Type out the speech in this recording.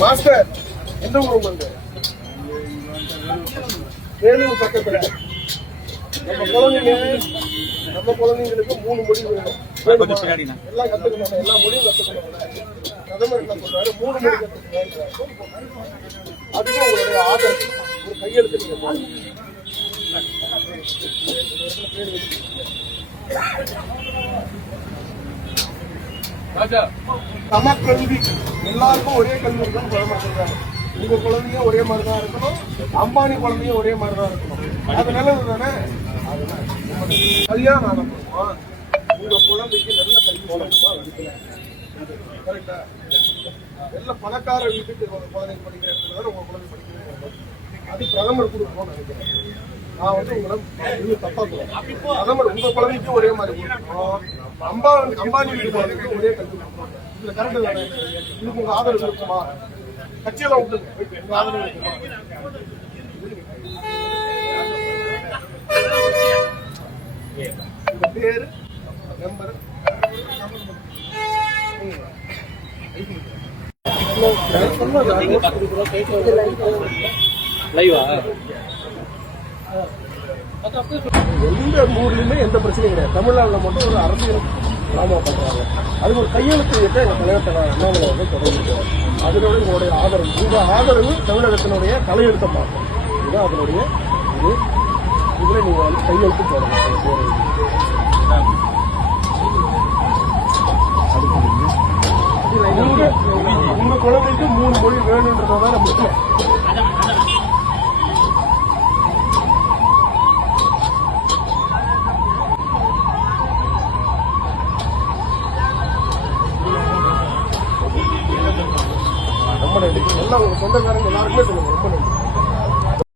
Master எந்த ஊர் உங்களுக்கு? வேலூர் பக்கத்துல. நம்ம குழந்தைங்களுக்கு 3 மொழி வேணும். எல்லாம் கத்துக்கணும், எல்லா மொழியும் கத்துக்கணும். பிரதமர் என்ன சொல்றாரு, 3 மொழி கத்துக்கணும். அதுக்கு உங்களுடைய ஆதரவு ஒரு கையெழுத்து நீங்க போடுங்க. சமக்கல்வி எல்லாருக்கும் ஒரே கல்வி இருக்கணும் பிரதமர் சொல்றாரு. உங்க குழந்தையும் ஒரே மாதிரி தான் இருக்கணும், அம்பானி குழந்தையும் ஒரே மாதிரி தான் இருக்கணும். அது நல்லது தானே? கல்யாணம் ஆனப்போ உங்க குழந்தைக்கு நல்ல கல்வி வழங்குமா? கரெக்டா? எல்லாம் பணக்கார வீட்டுக்கு குழந்தைங்க படிக்கிற இடத்துல தானே உங்க குழந்தை படிக்கிறது. அது பிரதமர் கொடுக்கணும்னு நினைக்கிறேன். நான் உங்களை தப்பா சொல்றேன். பிரதமர் உங்க குழந்தைக்கும் ஒரே மாதிரி கொடுக்கணும், அம்பானி வீட்டு குழந்தைக்கும் ஒரே கல்வி கொடுக்கணும். இதுல கரெக்டு தானே? இதுக்கு உங்க ஆதரவு இருக்குமா? கட்சியெல்லாம் விட்டுங்க, உங்க ஆதரவு இருக்குமா? உங்க பேரு நம்பர் எந்த ஊர்லயுமே எந்த பிரச்சனையும் கிடையாது. தமிழ்நாட்டில் மட்டும் ஒரு அரசியல் டிராமா பண்றாங்க. அதுக்கு ஒரு கையெழுத்து எங்க தலைவர் அண்ணாமலை வந்து தொடர்ந்து அதனோட உங்களுடைய ஆதரவு, உங்க ஆதரவு தமிழகத்தினுடைய தலையெழுத்த பார்க்கணும். இதுதான் அதனுடைய இதுல நீங்க வந்து கையெழுத்து போடணும். உங்க குழந்தைக்கு 3 மொழி வேணும்ன்றதான் முக்கியம். எல்லாம் உங்க சொந்தக்காரங்க எல்லாருக்குமே சொல்லுங்க. ரொம்ப